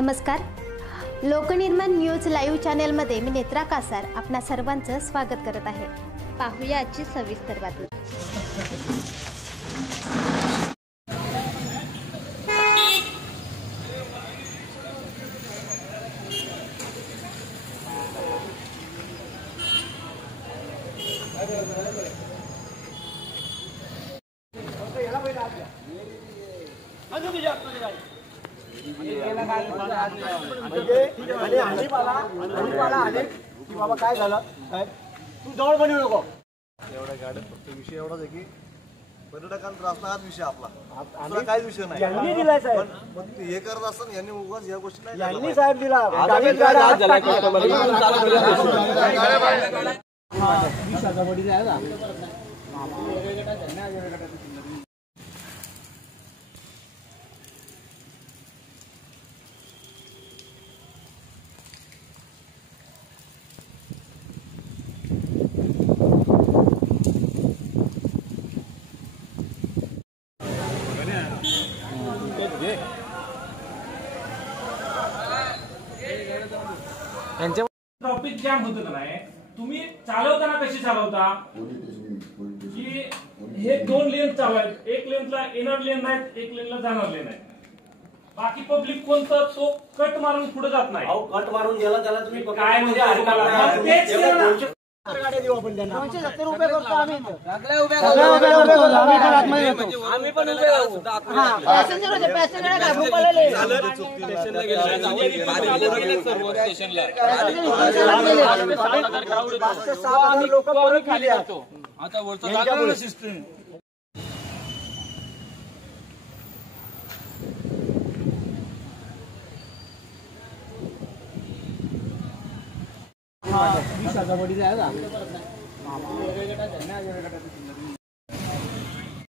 नमस्कार. लोकनिर्माण news live चॅनलमध्ये मी नेत्रा कासार आपणा सर्वांचं स्वागत करत आहे. पाहूया आजची सविस्तर बातमी. बाबा काय झालं तू जवळ बनवू नको एवढ्या गाड्या. फक्त विषय एवढाच आहे की पर्यटकांचा रास्ता हाच विषय आपला, काहीच विषय नाही. यांनी दिलाय साहेब, पण हे करत असताना यांनी उगाच या गोष्टी नाही. यांनी साहेब दिला ट्रॉफिक जॅम होतं का नाही. तुम्ही चालवताना कशी चालवता की हे दोन लेन चालू आहेत, एक लेनला येणार लेन नाहीत, एक लेनला जाणार लेन आहे. बाकी पब्लिक कोणतं तो कट मारून पुढे जात नाही. कट मारून गेला त्याला तुम्ही काय म्हणजे गाड्या देऊ आपण त्यांना 270 रुपये करतो आम्ही. आम्ही पण उभे राहू. पॅसेंजर होते, पॅसेंजर घाबरून पळाले. लोक परत खाली आता वरचा सिस्टम वीस हजार